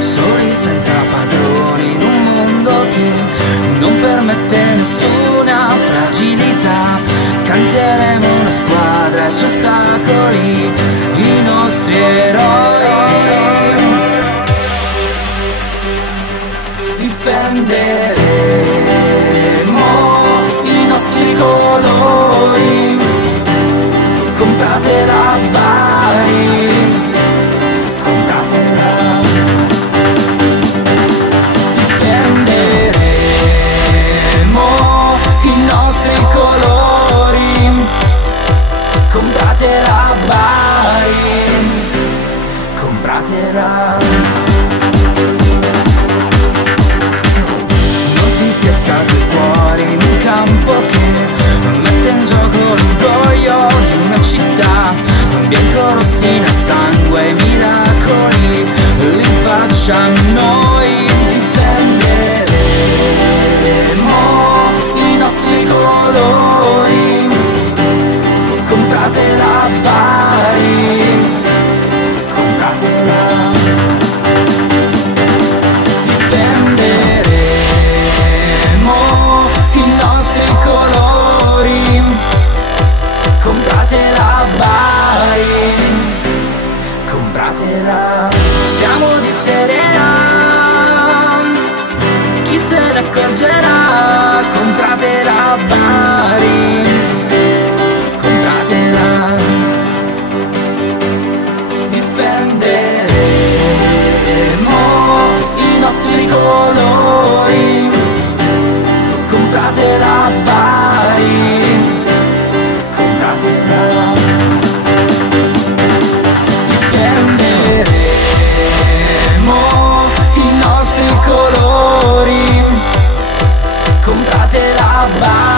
soli senza padroni in un mondo che non permette nessuna fragilità. Canteremo una squadra e su ostacoli i nostri eroi. Difenderemo i nostri colori. Comprate la Bari, compratela. Difenderemo i nostri colori. Comprate la Bari, compratela. Non si scherza coi cuori in un campo che mette in gioco l'orgoglio di una città. Biancorossi nel sangue, miracoli li facciamo noi. Difenderemo i nostri colori. Comprate la Bari, compratela. Difenderemo i nostri colori. Comprate la Bari, compratela. Siamo di Serena, chi se ne accorgerà? Comprate la Bari, compratela. Difenderemo i nostri colori. Comprate la Bari, compratela. Difenderemo i nostri colori. Comprate la Bari.